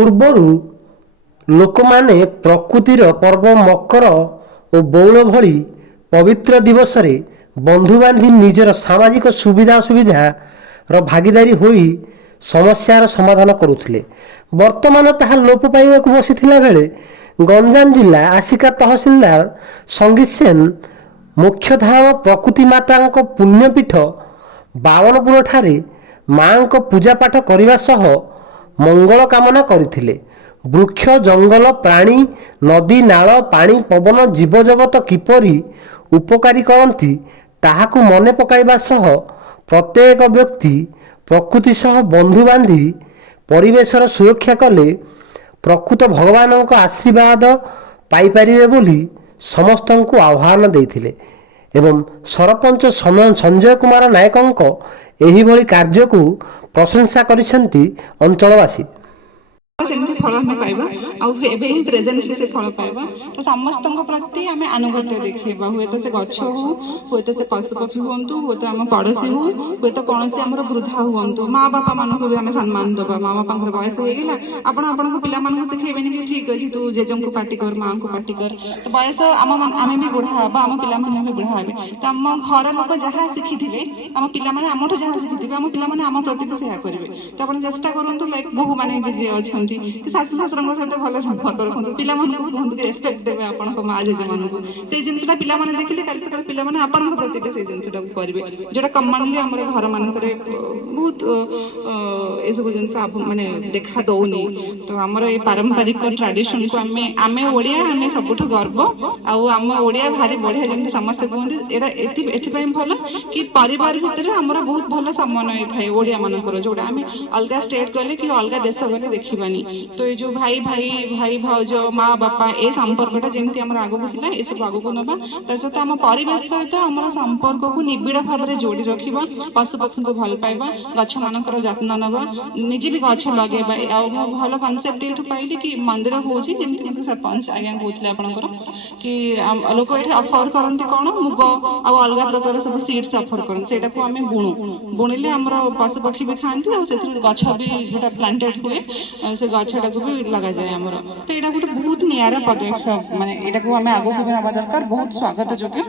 ପୂର୍ବରୁ ଲୋକମାନେ ପ୍ରକୃତିର ପର୍ବ ମକର ଓ ବଉଳ ଭଳି ପବିତ୍ର ଦିବସରେ ବନ୍ଧୁ ବାନ୍ଧି ନିଜର ସାମାଜିକ ସୁବିଧା ଅସୁବିଧାର ଭାଗିଦାରୀ ହୋଇ ସମସ୍ୟାର ସମାଧାନ କରୁଥିଲେ। ବର୍ତ୍ତମାନ ତାହା ଲୋପ ପାଇବାକୁ ବସିଥିଲା ବେଳେ ଗଞ୍ଜାମ ଜିଲ୍ଲା ଆସିକା ତହସିଲଦାର ସଙ୍ଗୀତ ସେନ ମୁଖ୍ୟଧାମ ପ୍ରକୃତି ମାତାଙ୍କ ପୁଣ୍ୟପୀଠ ବାବନପୁରଠାରେ ମାଙ୍କ ପୂଜାପାଠ କରିବା ସହ ମଙ୍ଗଳ କାମନା କରିଥିଲେ। ବୃକ୍ଷ ଜଙ୍ଗଲ ପ୍ରାଣୀ ନଦୀ ନାଳ ପାଣି ପବନ ଜୀବଜଗତ କିପରି ଉପକାରୀ କରନ୍ତି ତାହାକୁ ମନେ ପକାଇବା ସହ ପ୍ରତ୍ୟେକ ବ୍ୟକ୍ତି ପ୍ରକୃତି ସହ ବନ୍ଧୁ ବାନ୍ଧି ପରିବେଶର ସୁରକ୍ଷା କଲେ ପ୍ରକୃତ ଭଗବାନଙ୍କ ଆଶୀର୍ବାଦ ପାଇପାରିବେ ବୋଲି ସମସ୍ତଙ୍କୁ ଆହ୍ୱାନ ଦେଇଥିଲେ ଏବଂ ସରପଞ୍ଚ ସଞ୍ଜୟ କୁମାର ନାୟକଙ୍କ ଏହିଭଳି କାର୍ଯ୍ୟକୁ ପ୍ରଶଂସା କରିଛନ୍ତି ଅଞ୍ଚଳବାସୀ। ସେମିତି ଫଳ ଆମେ ପାଇବା ଆଉ ଏବେ ହିଁ ପ୍ରେଜେଣ୍ଟଲି ସେ ଫଳ ପାଇବା ତ ସମସ୍ତଙ୍କ ପ୍ରତି ଆମେ ଆନୁଗତ୍ୟ ଦେଖେଇବା। ହୁଏତ ସେ ଗଛ ହଉ, ହୁଏତ ସେ ପଶୁପକ୍ଷୀ ହୁଅନ୍ତୁ, ହୁଏତ ଆମ ପଡ଼ୋଶୀ ହଉ, ହୁଏତ କୌଣସି ଆମର ବୃଦ୍ଧା ହୁଅନ୍ତୁ, ମା ବାପା ମାନଙ୍କୁ ବି ଆମେ ସମ୍ମାନ ଦେବା। ମା ବାପାଙ୍କର ବୟସ ହେଇଗଲା, ଆପଣ ଆପଣଙ୍କ ପିଲାମାନଙ୍କୁ ଶିଖେଇବେନି କି ଠିକ ଅଛି ତୁ ଜେଜେଙ୍କୁ ପାଟି କର, ମାଙ୍କୁ ପାଟି କର। ତ ବୟସ ଆମେ ବି ବୁଢ଼ା ହବା, ଆମ ପିଲାମାନେ ବି ବୁଢ଼ା ହେବେ। ତ ଆମ ଘର ଲୋକ ଯାହା ଶିଖିଥିବେ, ଆମ ପିଲାମାନେ ଆମଠୁ ଯାହା ଶିଖିଥିବେ, ଆମ ପିଲାମାନେ ଆମ ପ୍ରତି ବି ସେୟା କରିବେ। ତ ଆପଣ ଚେଷ୍ଟା କରନ୍ତୁ ଲାଇକ୍ ବୋହୂ ମାନେ ବି ଯିଏ ଅଛନ୍ତି କି ଶାଶୁ ଶ୍ୱଶୁରଙ୍କ ସହିତ ଭଲ ସମ୍ପର୍କ ରଖନ୍ତୁ, ପିଲାମାନଙ୍କୁ କୁହନ୍ତୁ କି ରେସ୍ପେକ୍ଟ ଦେବେ ଆପଣଙ୍କ ମା ଜେଜେମାନଙ୍କୁ। ସେଇ ଜିନିଷଟା ପିଲାମାନେ ଦେଖିଲେ କାଲି ସକାଳେ ପିଲାମାନେ ଆପଣଙ୍କ ପ୍ରତି ବି ସେଇ ଜିନିଷଟାକୁ କରିବେ, ଯୋଉଟା କମନଲି ଆମର ଘର ମାନଙ୍କରେ ବହୁତ ଏସବୁ ଜିନିଷ ମାନେ ଦେଖା ଦଉନି। ତ ଆମର ଏଇ ପାରମ୍ପରିକ ଟ୍ରାଡିସନକୁ ଆମେ ଓଡ଼ିଆ, ଆମେ ସବୁଠୁ ଗର୍ବ। ଆଉ ଆମ ଓଡ଼ିଆ ଭାରି ବଢ଼ିଆ, ଯେମିତି ସମସ୍ତେ କୁହନ୍ତି ଏଇଟା ଏଥିପାଇଁ ଭଲ କି ପରିବାର ଭିତରେ ଆମର ବହୁତ ଭଲ ସମନ୍ୱୟ ଥାଏ ଓଡ଼ିଆ ମାନଙ୍କର, ଯୋଉଟା ଆମେ ଅଲଗା ଷ୍ଟେଟ୍ ଗଲେ କି ଅଲଗା ଦେଶ ଗଲେ ଦେଖିବାନି। ତ ଏଇ ଯୋଉ ଭାଇ ଭାଉଜ ମା ବାପା ଏ ସମ୍ପର୍କଟା ଯେମିତି ଆମର ଆଗକୁ ଥିଲା ଏସବୁ ଆଗକୁ ନେବା। ତା ସହିତ ଆମ ପରିବେଶ ସହିତ ଆମର ସମ୍ପର୍କକୁ ନିବିଡ଼ ଭାବରେ ଯୋଡ଼ି ରଖିବା, ପଶୁପକ୍ଷୀଙ୍କୁ ଭଲ ପାଇବା, ଗଛ ମାନଙ୍କର ଯତ୍ନ ନେବା, ନିଜେ ବି ଗଛ ଲଗେଇବା। ଆଉ ମୁଁ ଭଲ କନସେପ୍ଟ ଏଇଠୁ ପାଇଲି କି ମନ୍ଦିର ହଉଛି ଯେମିତି କିନ୍ତୁ ସରପଞ୍ଚ ଆଜ୍ଞା କହୁଥିଲେ ଆପଣଙ୍କର କି ଲୋକ ଏଠି ଅଫର କରନ୍ତି କଣ ମୁଗ ଆଉ ଅଲଗା ପ୍ରକାର ସବୁ ସିଡ୍ସ ଅଫର କରନ୍ତି, ସେଇଟାକୁ ଆମେ ବୁଣିଲେ ଆମର ପଶୁପକ୍ଷୀ ବି ଖାଆନ୍ତି ଆଉ ସେଥିରୁ ଗଛ ବି ଯୋଉଟା ପ୍ଲାଣ୍ଟେଡ ହୁଏ ସେ ଗଛଟାକୁ ବି ଲଗାଯାଏ ଆମର। ତ ଏଇଟା ଗୋଟେ ବହୁତ ନିଆରା ପଦକ୍ଷେପ, ମାନେ ଏଇଟାକୁ ଆମେ ଆଗକୁ ବି ନେବା ଦରକାର, ବହୁତ ସ୍ୱାଗତ ଯୋଗ୍ୟ।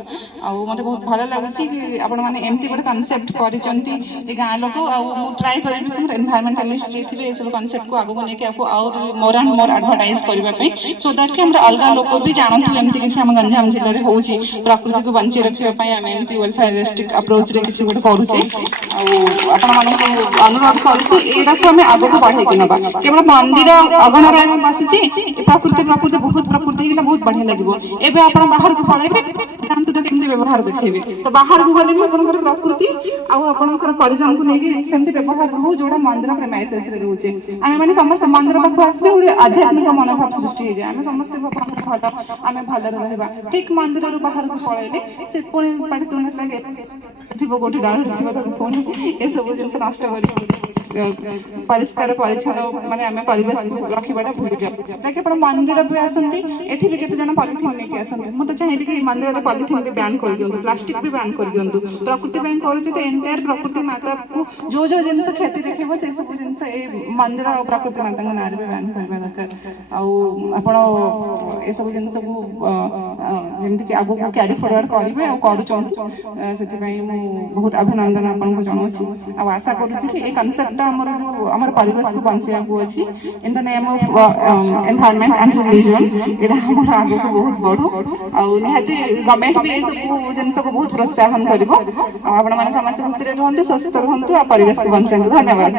ଆଉ ମୋତେ ବହୁତ ଭଲ ଲାଗୁଛି କି ଆପଣମାନେ ଏମିତି ଗୋଟେ କନସେପ୍ଟ କରିଛନ୍ତି ଏ ଗାଁ ଲୋକ। ଆଉ ମୁଁ ଟ୍ରାଏ କରିବି କି ମୋର ଏନଭାୟରମେଣ୍ଟାଲିଷ୍ଟ ଯିଏ ଥିବେ ଏସବୁ କନସେପ୍ଟକୁ ଆଗକୁ ନେଇକି ଆକୁ ଆହୁରି ମୋର ଆଣ୍ଡ ମୋର ଆଡଭର୍ଟାଇଜ କରିବା ପାଇଁ, ସୋ ଦ୍ୟାଟ୍ କି ଆମର ଅଲଗା ଲୋକ ବି ଜାଣନ୍ତୁ ଏମିତି କିଛି ଆମ ଗଞ୍ଜାମ ଜିଲ୍ଲାରେ ହଉଛି, ପ୍ରକୃତିକୁ ବଞ୍ଚେଇ ରଖିବା ପାଇଁ ଆମେ ଏମିତି ୱେଲଫେୟାରିଷ୍ଟିକ ଆପ୍ରୋଚରେ କିଛି ଗୋଟେ କରୁଛେ। ଆଉ ଆପଣମାନଙ୍କୁ ଅନୁରୋଧ କରୁଛୁ ଏଇଟାକୁ ଆମେ ଆଗକୁ ବଢେଇକି ନେବା। କେବଳ ମନ୍ଦିର ଅଗଣାରେ ଆମେ ବସିଛେ, ପ୍ରକୃତି ବହୁତ ପ୍ରକୃତି ହେଇଗଲା ବହୁତ ବଢିଆ ଲାଗିବ। ଏବେ ଆପଣ ବାହାରକୁ ପଳେଇବେ, ଯାଆନ୍ତୁ ତ କେମିତି ବ୍ୟବହାର ଦେଖେଇବେ। ତ ବାହାରକୁ ଗଲେ ବି ଆପଣଙ୍କର ପ୍ରକୃତି ଆଉ ଆପଣଙ୍କର ପରିଜନକୁ ନେଇକି ସେମିତି ବ୍ୟବହାର ହଉ ଯୋଉଟା ମନ୍ଦିର ପ୍ରେମାଇସେସରେ ରହୁଛେ। ଆମେ ମାନେ ସମସ୍ତେ ମନ୍ଦିର ପାଖକୁ ଆସିଲେ ଗୋଟେ ଆଧ୍ୟାତ୍ମିକ ମନୋଭାବ ସୃଷ୍ଟି ହେଇଯାଏ। ଆମେ ସମସ୍ତେ ଭଲ, ଆମେ ଭଲରେ ରହିବା। ଠିକ ମନ୍ଦିରରୁ ବାହାରକୁ ପଳେଇଲେ ସେ ପୁଣି ପାଟି ତୁଣ୍ଡ ଲାଗେ ଥିବ କୋଉଠି ଡାଳରେ ଥିବ, ତାକୁ ପୁଣି ଏସବୁ ଜିନିଷ ନଷ୍ଟ କରି ପରିଷ୍କାର ପରିଚ୍ଛନ୍ନ ମାନେ ଆମେ ପରିବେଶକୁ ରଖିବାଟା ଭୁଲିଯାଉ। ଲାଇକ୍ ଆପଣ ମନ୍ଦିର ବି ଆସନ୍ତି, ଏଠି ବି କେତେ ଜଣ ପଲିଥିନ୍ ନେଇକି ଆସନ୍ତି। ମୁଁ ତ ଚାହିଁବି କି ମନ୍ଦିରରେ ପଲିଥିନ୍ ବି ବ୍ୟାନ୍ କରିଦିଅନ୍ତୁ, ପ୍ଲାଷ୍ଟିକ ବି ବ୍ୟାନ୍ କରିଦିଅନ୍ତୁ। ପ୍ରକୃତି ପାଇଁ କରୁଛି ତ ଏଣ୍ଟାୟାର ପ୍ରକୃତି ମାତାକୁ ଯୋଉ ଜିନିଷ କ୍ଷତି ଦେଖେଇବ ସେଇ ସବୁ ଜିନିଷ ଏଇ ମନ୍ଦିର ଆଉ ପ୍ରକୃତି ମାତାଙ୍କ ନାଁରେ ବି ବ୍ୟାନ୍ କରିବା ଦରକାର। ଆଉ ଆପଣ ଏସବୁ ଜିନିଷକୁ ଯେମିତିକି ଆଗକୁ କ୍ୟାରି ଫରୱାର୍ଡ କରିବେ ଆଉ କରୁଛନ୍ତି, ସେଥିପାଇଁ ମୁଁ ବହୁତ ଅଭିନନ୍ଦନ ଆପଣଙ୍କୁ ଜଣାଉଛି। ଆଉ ଆଶା କରୁଛି କି ଏଇ କନସେପ୍ଟଟା ଆମର ପରିବେଶକୁ ବଞ୍ଚେଇବାକୁ ଅଛି in the name of environment and religion. ଏଇଟା ଆମର ଆଗକୁ ବହୁତ ବଢୁ, ଆଉ ନିହାତି ଗଭର୍ଣ୍ଣମେଣ୍ଟ ବି ଏସବୁ ଜିନିଷକୁ ବହୁତ ପ୍ରୋତ୍ସାହନ କରିବ। ଆଉ ଆପଣମାନେ ସମସ୍ତେ ଖୁସିରେ ରୁହନ୍ତୁ, ସୁସ୍ଥ ରୁହନ୍ତୁ ଆଉ ପରିବେଶକୁ ବଞ୍ଚାନ୍ତୁ। ଧନ୍ୟବାଦ।